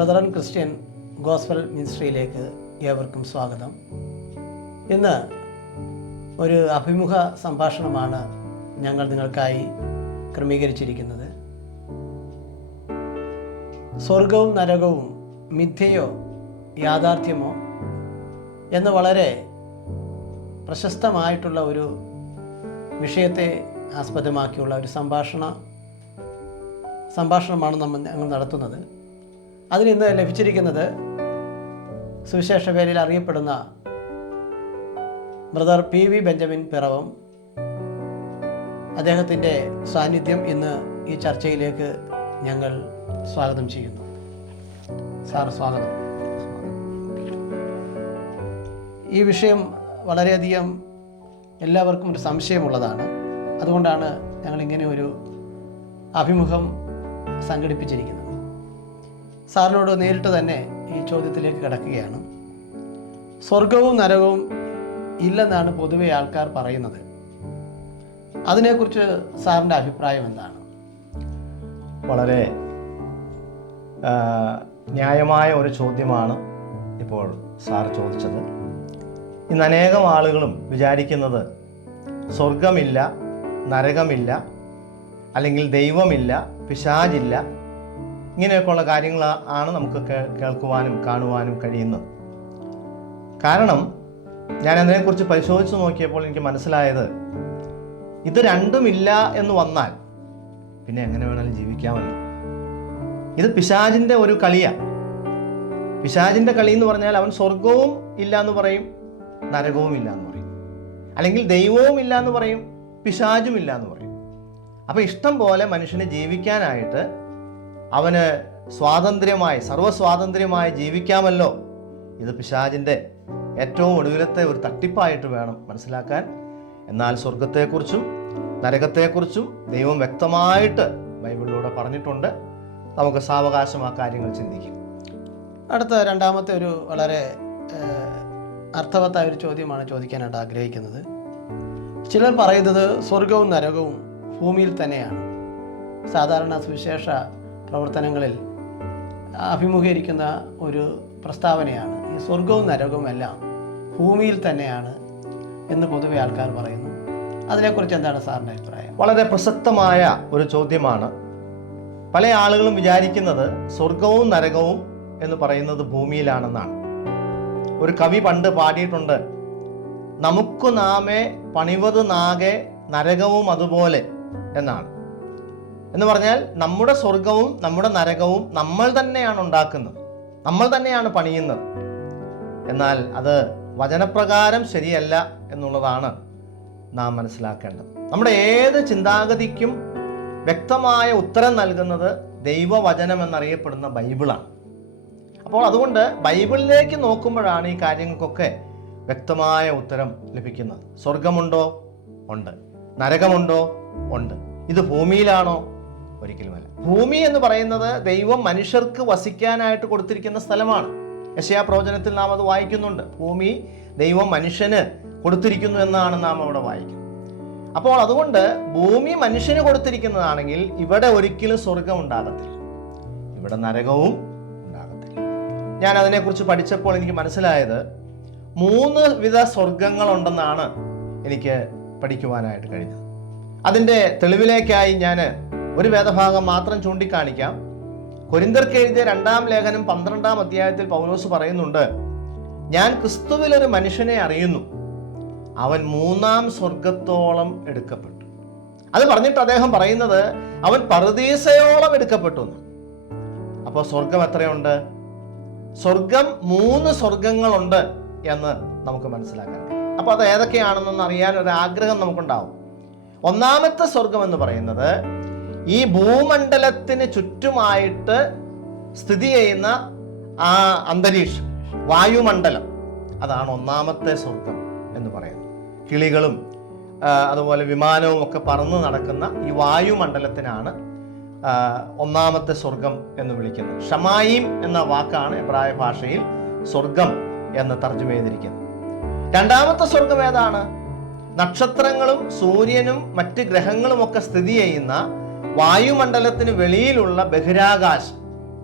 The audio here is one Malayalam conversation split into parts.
ബ്രദറൻ ക്രിസ്ത്യൻ ഗോസ്പൽ മിനിസ്ട്രിയിലേക്ക് ഏവർക്കും സ്വാഗതം. ഇന്ന് ഒരു അഭിമുഖ സംഭാഷണമാണ് ഞങ്ങൾ നിങ്ങൾക്കായി ക്രമീകരിച്ചിരിക്കുന്നത്. സ്വർഗവും നരകവും മിഥ്യയോ യാഥാർത്ഥ്യമോ എന്ന് വളരെ പ്രശസ്തമായിട്ടുള്ള ഒരു വിഷയത്തെ ആസ്പദമാക്കിയുള്ള ഒരു സംഭാഷണമാണ് ഞങ്ങൾ നടത്തുന്നത്. അതിനിന്ന് ലഭിച്ചിരിക്കുന്നത് സുവിശേഷ പേരിൽ അറിയപ്പെടുന്ന ബ്രദർ പി.വി. ബെഞ്ചമിൻ പിറവം. അദ്ദേഹത്തിൻ്റെ സാന്നിധ്യം ഇന്ന് ഈ ചർച്ചയിലേക്ക് ഞങ്ങൾ സ്വാഗതം ചെയ്യുന്നു. സാർ, സ്വാഗതം. ഈ വിഷയം വളരെയധികം എല്ലാവർക്കും ഒരു സംശയമുള്ളതാണ്. അതുകൊണ്ടാണ് ഞങ്ങളിങ്ങനെ ഒരു അഭിമുഖം സംഘടിപ്പിച്ചിരിക്കുന്നത്. സാറിനോട് നേരിട്ട് തന്നെ ഈ ചോദ്യത്തിലേക്ക് കിടക്കുകയാണ്. സ്വർഗവും നരകവും ഇല്ലെന്നാണ് പൊതുവെ ആൾക്കാർ പറയുന്നത്. അതിനെക്കുറിച്ച് സാറിൻ്റെ അഭിപ്രായം എന്താണ്? വളരെ ന്യായമായ ഒരു ചോദ്യമാണ് ഇപ്പോൾ സാർ ചോദിച്ചത്. ഇന്ന് അനേകം ആളുകളും വിചാരിക്കുന്നത് സ്വർഗമില്ല, നരകമില്ല, അല്ലെങ്കിൽ ദൈവമില്ല, പിശാചില്ല, ഇങ്ങനെയൊക്കെയുള്ള കാര്യങ്ങളാണ് നമുക്ക് കേൾക്കുവാനും കാണുവാനും കഴിയുന്നത്. കാരണം ഞാൻ അതിനെക്കുറിച്ച് പരിശോധിച്ച് നോക്കിയപ്പോൾ എനിക്ക് മനസ്സിലായത്, ഇത് രണ്ടുമില്ല എന്ന് വന്നാൽ പിന്നെ എങ്ങനെ വേണമെങ്കിലും ജീവിക്കാമല്ലോ. ഇത് പിശാചിൻ്റെ ഒരു കളിയാണ്. പിശാചിൻ്റെ കളി എന്ന് പറഞ്ഞാൽ അവൻ സ്വർഗവും ഇല്ല എന്ന് പറയും, നരകവും ഇല്ല എന്ന് പറയും, അല്ലെങ്കിൽ ദൈവവും ഇല്ല എന്ന് പറയും, പിശാചും ഇല്ല എന്ന് പറയും. അപ്പം ഇഷ്ടം പോലെ മനുഷ്യന് ജീവിക്കാനായിട്ട് അവന് സർവസ്വാതന്ത്ര്യമായി ജീവിക്കാമല്ലോ. ഇത് പിശാചിൻ്റെ ഏറ്റവും ഒടുവിലത്തെ ഒരു തട്ടിപ്പായിട്ട് വേണം മനസ്സിലാക്കാൻ. എന്നാൽ സ്വർഗത്തെക്കുറിച്ചും നരകത്തെക്കുറിച്ചും ദൈവം വ്യക്തമായിട്ട് ബൈബിളിലൂടെ പറഞ്ഞിട്ടുണ്ട്. നമുക്ക് സാവകാശം ആ കാര്യങ്ങൾ ചിന്തിക്കും. അടുത്ത രണ്ടാമത്തെ ഒരു വളരെ അർത്ഥവത്തായ ഒരു ചോദ്യമാണ് ചോദിക്കാനായിട്ട് ആഗ്രഹിക്കുന്നത്. ചിലർ പറയുന്നത് സ്വർഗവും നരകവും ഭൂമിയിൽ തന്നെയാണ്. സാധാരണ സുവിശേഷ പ്രവർത്തനങ്ങളിൽ അഭിമുഖീകരിക്കുന്ന ഒരു പ്രസ്താവനയാണ് ഈ സ്വർഗവും നരകവും എല്ലാം ഭൂമിയിൽ തന്നെയാണ് എന്ന് പൊതുവെ ആൾക്കാർ പറയുന്നു. അതിനെക്കുറിച്ച് എന്താണ് സാറിൻ്റെ അഭിപ്രായം? വളരെ പ്രസക്തമായ ഒരു ചോദ്യമാണ്. പല ആളുകളും വിചാരിക്കുന്നത് സ്വർഗവും നരകവും എന്ന് പറയുന്നത് ഭൂമിയിലാണെന്നാണ്. ഒരു കവി പണ്ട് പാടിയിട്ടുണ്ട്, നമുക്കു നാമേ പണിവത് നാകെ നരകവും അതുപോലെ എന്നാണ്. എന്ന് പറഞ്ഞാൽ നമ്മുടെ സ്വർഗവും നമ്മുടെ നരകവും നമ്മൾ തന്നെയാണ് ഉണ്ടാക്കുന്നത്, നമ്മൾ തന്നെയാണ് പണിയുന്നത്. എന്നാൽ അത് വചനപ്രകാരം ശരിയല്ല എന്നുള്ളതാണ് നാം മനസ്സിലാക്കേണ്ടത്. നമ്മുടെ ഏത് ചിന്താഗതിക്കും വ്യക്തമായ ഉത്തരം നൽകുന്നത് ദൈവവചനം എന്നറിയപ്പെടുന്ന ബൈബിളാണ്. അപ്പോൾ അതുകൊണ്ട് ബൈബിളിലേക്ക് നോക്കുമ്പോഴാണ് ഈ കാര്യങ്ങൾക്കൊക്കെ വ്യക്തമായ ഉത്തരം ലഭിക്കുന്നത്. സ്വർഗമുണ്ടോ? ഉണ്ട്. നരകമുണ്ടോ? ഉണ്ട്. ഇത് ഭൂമിയിലാണോ? ഒരിക്കലുമല്ല. ഭൂമി എന്ന് പറയുന്നത് ദൈവം മനുഷ്യർക്ക് വസിക്കാനായിട്ട് കൊടുത്തിരിക്കുന്ന സ്ഥലമാണ്. യെശയ്യാ പ്രവചനത്തിൽ നാം അത് വായിക്കുന്നുണ്ട്. ഭൂമി ദൈവം മനുഷ്യന് കൊടുത്തിരിക്കുന്നു എന്നാണ് നാം അവിടെ വായിക്കുന്നത്. അപ്പോൾ അതുകൊണ്ട് ഭൂമി മനുഷ്യന് കൊടുത്തിരിക്കുന്നതാണെങ്കിൽ ഇവിടെ ഒരിക്കലും സ്വർഗം ഉണ്ടാകത്തില്ല, ഇവിടെ നരകവും ഉണ്ടാകത്തില്ല. ഞാൻ അതിനെക്കുറിച്ച് പഠിച്ചപ്പോൾ എനിക്ക് മനസ്സിലായത് 3 വിധ സ്വർഗങ്ങളുണ്ടെന്നാണ് എനിക്ക് പഠിക്കുവാനായിട്ട് കഴിഞ്ഞത്. അതിൻ്റെ തെളിവിലേക്കായി ഞാൻ ഒരു വേദഭാഗം മാത്രം ചൂണ്ടിക്കാണിക്കാം. കൊരിന്ത്യർക്ക് എഴുതിയ 2-ാം ലേഖനം 12-ാം അധ്യായത്തിൽ പൗലോസ് പറയുന്നുണ്ട്, ഞാൻ ക്രിസ്തുവിലൊരു മനുഷ്യനെ അറിയുന്നു, അവൻ 3-ാം സ്വർഗത്തോളം എടുക്കപ്പെട്ടു. അത് പറഞ്ഞിട്ട് അദ്ദേഹം പറയുന്നത് അവൻ പറുദീസയോളം എടുക്കപ്പെട്ടു എന്ന്. അപ്പോൾ സ്വർഗം എത്രയുണ്ട്? സ്വർഗം 3 സ്വർഗങ്ങളുണ്ട് എന്ന് നമുക്ക് മനസ്സിലാക്കാൻ. അപ്പോൾ അത് ഏതൊക്കെയാണെന്നൊന്ന് അറിയാൻ ഒരു ആഗ്രഹം നമുക്കുണ്ടാവും. 1-ാമത്തെ സ്വർഗം എന്ന് പറയുന്നത് ഈ ഭൂമണ്ഡലത്തിന് ചുറ്റുമായിട്ട് സ്ഥിതി ചെയ്യുന്ന ആ അന്തരീക്ഷം, വായുമണ്ഡലം, അതാണ് 1-ാമത്തെ സ്വർഗം എന്ന് പറയുന്നത്. കിളികളും അതുപോലെ വിമാനവും ഒക്കെ പറന്ന് നടക്കുന്ന ഈ വായുമണ്ഡലത്തിനാണ് 1-ാമത്തെ സ്വർഗം എന്ന് വിളിക്കുന്നത്. ഷമായിം എന്ന വാക്കാണ് എബ്രായ ഭാഷയിൽ സ്വർഗം എന്ന് തർജ്ജമ ചെയ്തിരിക്കുന്നത്. 2-ാമത്തെ സ്വർഗം ഏതാണ്? നക്ഷത്രങ്ങളും സൂര്യനും മറ്റ് ഗ്രഹങ്ങളും ഒക്കെ സ്ഥിതി ചെയ്യുന്ന വായുമണ്ഡലത്തിന് വെളിയിലുള്ള ബഹിരാകാശം,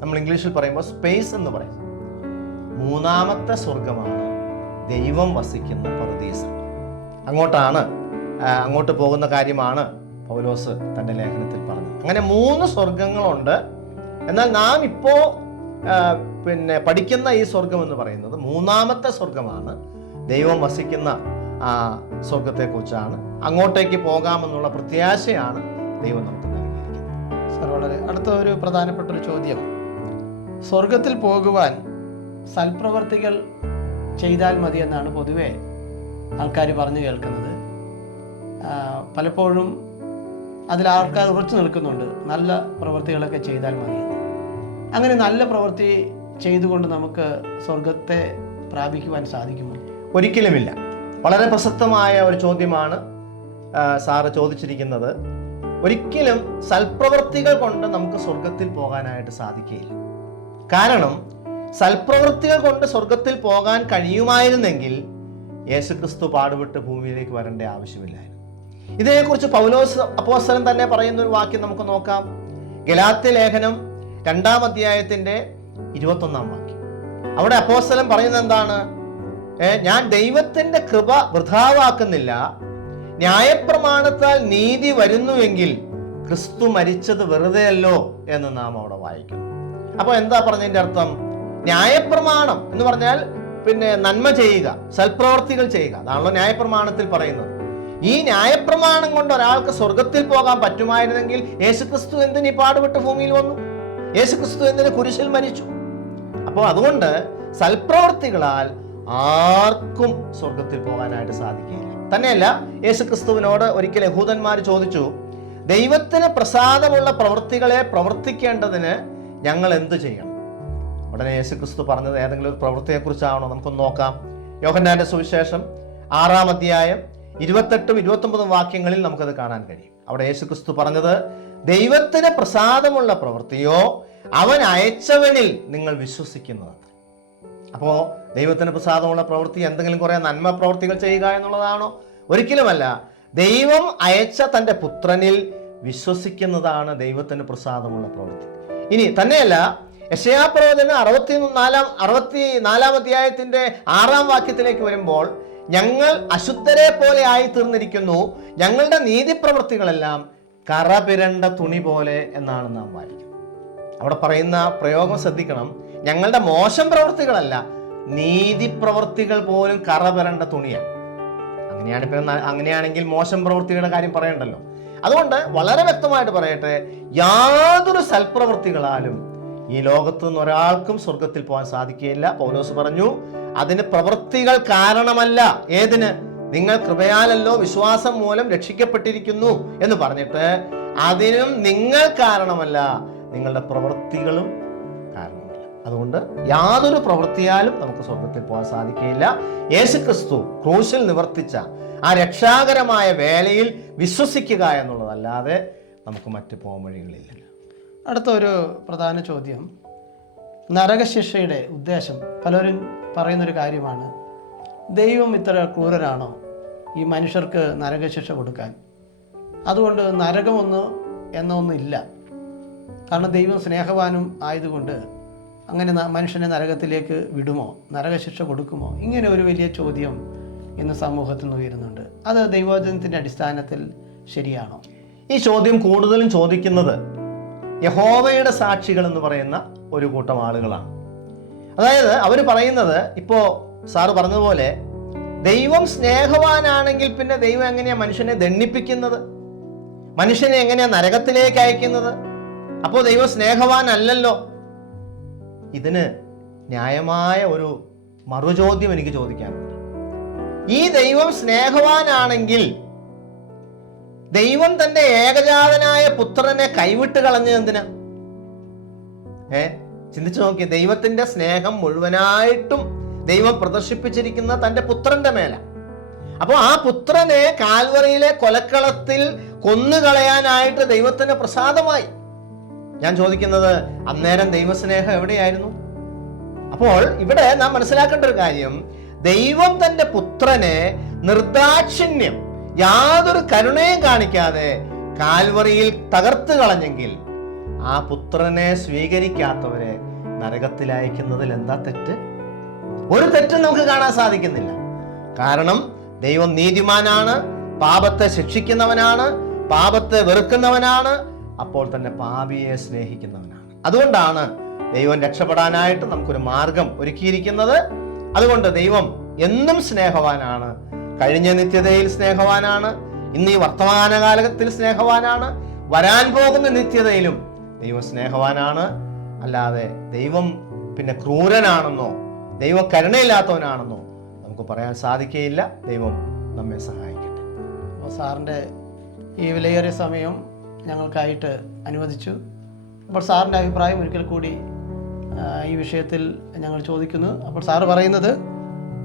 നമ്മൾ ഇംഗ്ലീഷിൽ പറയുമ്പോൾ സ്പേസ് എന്ന് പറയും. മൂന്നാമത്തെ സ്വർഗമാണ് ദൈവം വസിക്കുന്ന പറുദീസ. അങ്ങോട്ട് പോകുന്ന കാര്യമാണ് പൗലോസ് തൻ്റെ ലേഖനത്തിൽ പറഞ്ഞത്. അങ്ങനെ 3 സ്വർഗങ്ങളുണ്ട്. എന്നാൽ നാം ഇപ്പോൾ പഠിക്കുന്ന ഈ സ്വർഗം എന്ന് പറയുന്നത് മൂന്നാമത്തെ സ്വർഗമാണ്. ദൈവം വസിക്കുന്ന ആ സ്വർഗത്തെക്കുറിച്ചാണ്. അങ്ങോട്ടേക്ക് പോകാമെന്നുള്ള പ്രത്യാശയാണ് ദൈവം നമുക്ക് നൽകിയിരിക്കുന്നത്. സർ, വളരെ അടുത്ത ഒരു പ്രധാനപ്പെട്ട ഒരു ചോദ്യം, സ്വർഗത്തിൽ പോകുവാൻ സൽപ്രവർത്തികൾ ചെയ്താൽ മതി എന്നാണ് പൊതുവെ ആൾക്കാർ പറഞ്ഞു കേൾക്കുന്നത്. പലപ്പോഴും അതിൽ ആൾക്കാർ ഉറച്ചു നിൽക്കുന്നുണ്ട്, നല്ല പ്രവൃത്തികളൊക്കെ ചെയ്താൽ മതിയെന്ന്. അങ്ങനെ നല്ല പ്രവൃത്തി ചെയ്തുകൊണ്ട് നമുക്ക് സ്വർഗത്തെ പ്രാപിക്കുവാൻ സാധിക്കുമോ? ഒരിക്കലുമില്ല. വളരെ പ്രസക്തമായ ഒരു ചോദ്യമാണ് സാറ് ചോദിച്ചിരിക്കുന്നത്. ഒരിക്കലും സൽപ്രവൃത്തികൾ കൊണ്ട് നമുക്ക് സ്വർഗത്തിൽ പോകാനായിട്ട് സാധിക്കുകയില്ല. കാരണം സൽപ്രവൃത്തികൾ കൊണ്ട് സ്വർഗത്തിൽ പോകാൻ കഴിയുമായിരുന്നെങ്കിൽ യേശുക്രിസ്തു പാടുപെട്ട് ഭൂമിയിലേക്ക് വരേണ്ട ആവശ്യമില്ലായിരുന്നു. ഇതിനെക്കുറിച്ച് പൗലോസ് അപ്പോസ്തലൻ തന്നെ പറയുന്ന ഒരു വാക്യം നമുക്ക് നോക്കാം. ഗലാത്യ ലേഖനം 2-ാം അധ്യായത്തിന്റെ 21-ാം വാക്യം. അവിടെ അപ്പോസ്തലൻ പറയുന്നത് എന്താണ്? ഞാൻ ദൈവത്തിന്റെ കൃപ വൃഥാവാക്കുന്നില്ല, ന്യായപ്രമാണത്താൽ നീതി വരുന്നുവെങ്കിൽ ക്രിസ്തു മരിച്ചത് വെറുതെയല്ലോ എന്ന് നാം അവിടെ വായിക്കുന്നു. അപ്പോൾ എന്താ പറഞ്ഞതിന്റെ അർത്ഥം? ന്യായപ്രമാണം എന്ന് പറഞ്ഞാൽ നന്മ ചെയ്യുക, സൽപ്രവർത്തികൾ ചെയ്യുക, അതാണല്ലോ ന്യായപ്രമാണത്തിൽ പറയുന്നത്. ഈ ന്യായപ്രമാണം കൊണ്ട് ഒരാൾക്ക് സ്വർഗത്തിൽ പോകാൻ പറ്റുമായിരുന്നെങ്കിൽ യേശുക്രിസ്തു എന്തിന് പാടുപെട്ട് ഭൂമിയിൽ വന്നു? യേശുക്രിസ്തു എന്തിന് കുരിശിൽ മരിച്ചു? അപ്പോൾ അതുകൊണ്ട് സൽപ്രവർത്തികളാൽ ആർക്കും സ്വർഗത്തിൽ പോകാനായിട്ട് സാധിക്കുകയില്ല. തന്നെയല്ല, യേശുക്രിസ്തുവിനോട് ഒരിക്കൽ യഹൂദന്മാർ ചോദിച്ചു, ദൈവത്തിന് പ്രസാദമുള്ള പ്രവൃത്തികളെ പ്രവർത്തിക്കേണ്ടതിന് ഞങ്ങൾ എന്ത് ചെയ്യണം? ഉടനെ യേശുക്രിസ്തു പറഞ്ഞത് ഏതെങ്കിലും ഒരു പ്രവൃത്തിയെക്കുറിച്ചാണോ? നമുക്കൊന്ന് നോക്കാം. യോഹന്നാന്റെ സുവിശേഷം 6-ാം അധ്യായം 28-ഉം 29-ഉം വാക്യങ്ങളിൽ നമുക്കത് കാണാൻ കഴിയും. അവിടെ യേശുക്രിസ്തു പറഞ്ഞത്, ദൈവത്തിന് പ്രസാദമുള്ള പ്രവൃത്തിയോ അവൻ അയച്ചവനിൽ നിങ്ങൾ വിശ്വസിക്കുന്നത്. അപ്പോൾ ദൈവത്തിന് പ്രസാദമുള്ള പ്രവൃത്തി എന്തെങ്കിലും കുറെ നന്മ പ്രവൃത്തികൾ ചെയ്യുക എന്നുള്ളതാണോ? ഒരിക്കലുമല്ല. ദൈവം അയച്ച തൻ്റെ പുത്രനിൽ വിശ്വസിക്കുന്നതാണ് ദൈവത്തിന് പ്രസാദമുള്ള പ്രവൃത്തി. ഇനി തന്നെയല്ല, യെശയ്യാപ്രവചനം 64-ാം അധ്യായത്തിന്റെ 6-ാം വാക്യത്തിലേക്ക് വരുമ്പോൾ, ഞങ്ങൾ അശുദ്ധരെ പോലെ ആയി തീർന്നിരിക്കുന്നു, ഞങ്ങളുടെ നീതിപ്രവൃത്തികളെല്ലാം കറപിരണ്ട തുണി പോലെ എന്നാണ് നാം വായിക്കുന്നത്. അവിടെ പറയുന്ന പ്രയോഗം ശ്രദ്ധിക്കണം. ഞങ്ങളുടെ മോശം പ്രവൃത്തികളല്ല, നീതിപ്രവൃത്തികൾ പോലും കറപിരണ്ട തുണിയാണ്. അങ്ങനെയാണെങ്കിൽ മോശം പ്രവൃത്തികളുടെ കാര്യം പറയണ്ടല്ലോ. അതുകൊണ്ട് വളരെ വ്യക്തമായിട്ട് പറയട്ടെ, യാതൊരു സൽപ്രവൃത്തികളാലും ഈ ലോകത്തു നിന്ന് ഒരാൾക്കും സ്വർഗത്തിൽ പോകാൻ സാധിക്കുകയില്ല. പൗലോസ് പറഞ്ഞു, അതിന് പ്രവൃത്തികൾ കാരണമല്ല. ഏതിന്? നിങ്ങൾ കൃപയാലല്ലോ വിശ്വാസം മൂലം രക്ഷിക്കപ്പെട്ടിരിക്കുന്നു എന്ന് പറഞ്ഞിട്ട് അതിനും നിങ്ങൾ കാരണമല്ല, നിങ്ങളുടെ പ്രവൃത്തികളും കാരണമല്ല. അതുകൊണ്ട് യാതൊരു പ്രവൃത്തിയാലും നമുക്ക് സ്വർഗത്തിൽ പോകാൻ സാധിക്കുകയില്ല. യേശുക്രിസ്തു ക്രൂശിൽ നിവർത്തിച്ച ആ രക്ഷാകരമായ വേലയിൽ വിശ്വസിക്കുക എന്നുള്ളതല്ലാതെ നമുക്ക് മറ്റു പോകാൻ വഴികളില്ല. അടുത്ത ഒരു പ്രധാന ചോദ്യം, നരകശിക്ഷയുടെ ഉദ്ദേശം പലരും പറയുന്നൊരു കാര്യമാണ്. ദൈവം ഇത്ര ക്രൂരനാണോ ഈ മനുഷ്യർക്ക് നരകശിക്ഷ കൊടുക്കാൻ? അതുകൊണ്ട് നരകമൊന്നില്ല. കാരണം ദൈവം സ്നേഹവാനും ആയതുകൊണ്ട് അങ്ങനെ മനുഷ്യനെ നരകത്തിലേക്ക് വിടുമോ, നരകശിക്ഷ കൊടുക്കുമോ? ഇങ്ങനെ ഒരു വലിയ ചോദ്യം ഇന്ന് സമൂഹത്തിൽ നിന്ന് ഉയരുന്നുണ്ട്. അത് ദൈവവചനത്തിൻ്റെ അടിസ്ഥാനത്തിൽ ശരിയാണോ? ഈ ചോദ്യം കൂടുതലും ചോദിക്കുന്നത് യഹോവയുടെ സാക്ഷികൾ എന്ന് പറയുന്ന ഒരു കൂട്ടം ആളുകളാണ്. അതായത് അവർ പറയുന്നത്, ഇപ്പോൾ സാറ് പറഞ്ഞതുപോലെ, ദൈവം സ്നേഹവാനാണെങ്കിൽ പിന്നെ ദൈവം എങ്ങനെയാ മനുഷ്യനെ ദണ്ഡിപ്പിക്കുന്നത്? മനുഷ്യനെ എങ്ങനെയാ നരകത്തിലേക്ക് അയക്കുന്നത്? അപ്പോൾ ദൈവം സ്നേഹവാനല്ലല്ലോ. ഇതിന് ന്യായമായ ഒരു മറുചോദ്യം എനിക്ക് ചോദിക്കാനുണ്ട്. ഈ ദൈവം സ്നേഹവാനാണെങ്കിൽ ദൈവം തന്റെ ഏകജാതനായ പുത്രനെ കൈവിട്ട് കളഞ്ഞത് എന്തിനാ? ചിന്തിച്ചു നോക്കി. ദൈവത്തിന്റെ സ്നേഹം മുഴുവനായിട്ടും ദൈവം പ്രദർശിപ്പിച്ചിരിക്കുന്ന തന്റെ പുത്രന്റെ മേല. അപ്പോൾ ആ പുത്രനെ കാൽവറിയിലെ കൊലക്കളത്തിൽ കൊന്നുകളയാനായിട്ട് ദൈവത്തിന് പ്രസാദമായി. ഞാൻ ചോദിക്കുന്നത്, അന്നേരം ദൈവസ്നേഹം എവിടെയായിരുന്നു? അപ്പോൾ ഇവിടെ നാം മനസ്സിലാക്കേണ്ട ഒരു കാര്യം, ദൈവം തന്റെ പുത്രനെ നിർദാക്ഷിണ്യം, യാതൊരു കരുണയും കാണിക്കാതെ കാൽവറിയിൽ തകർത്ത് കളഞ്ഞെങ്കിൽ ആ പുത്രനെ സ്വീകരിക്കാത്തവരെ നരകത്തിൽ അയക്കുന്നതിൽ എന്താ തെറ്റ്? ഒരു തെറ്റും നമുക്ക് കാണാൻ സാധിക്കുന്നില്ല. കാരണം ദൈവം നീതിമാനാണ്, പാപത്തെ ശിക്ഷിക്കുന്നവനാണ്, പാപത്തെ വെറുക്കുന്നവനാണ്, അപ്പോൾ തന്നെ പാപിയെ സ്നേഹിക്കുന്നവനാണ്. അതുകൊണ്ടാണ് ദൈവം രക്ഷപ്പെടാനായിട്ട് നമുക്കൊരു മാർഗം ഒരുക്കിയിരിക്കുന്നത്. അതുകൊണ്ട് ദൈവം എന്നും സ്നേഹവാനാണ്. കഴിഞ്ഞ നിത്യതയിൽ സ്നേഹവാനാണ്, ഇന്ന് ഈ വർത്തമാനകാലത്തിൽ സ്നേഹവാനാണ്, വരാൻ പോകുന്ന നിത്യതയിലും ദൈവം സ്നേഹവാനാണ്. അല്ലാതെ ദൈവം പിന്നെ ക്രൂരനാണെന്നോ ദൈവം കരുണയില്ലാത്തവനാണെന്നോ നമുക്ക് പറയാൻ സാധിക്കുകയില്ല. ദൈവം നമ്മെ സഹായിക്കട്ടെ. അപ്പോൾ സാറിൻ്റെ ഈ വിലയേറിയ സമയം ഞങ്ങൾക്കായിട്ട് അനുവദിച്ചു. അപ്പോൾ സാറിൻ്റെ അഭിപ്രായം ഒരിക്കൽ കൂടി ഈ വിഷയത്തിൽ ഞങ്ങൾ ചോദിക്കുന്നു. അപ്പോൾ സാറ് പറയുന്നത്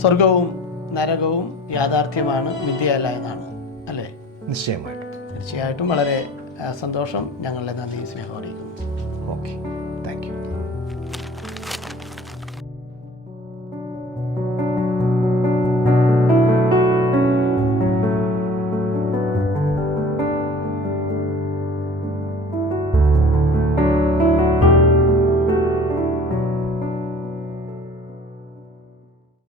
സ്വർഗവും നരകവും യാഥാർത്ഥ്യമാണ്, മിഥ്യയല്ല എന്നാണ് അല്ലേ? നിശ്ചയമായിട്ടും. തീർച്ചയായിട്ടും വളരെ സന്തോഷം. ഞങ്ങളുടെ നന്ദി, സ്നേഹം അറിയിക്കുന്നു. ഓക്കെ.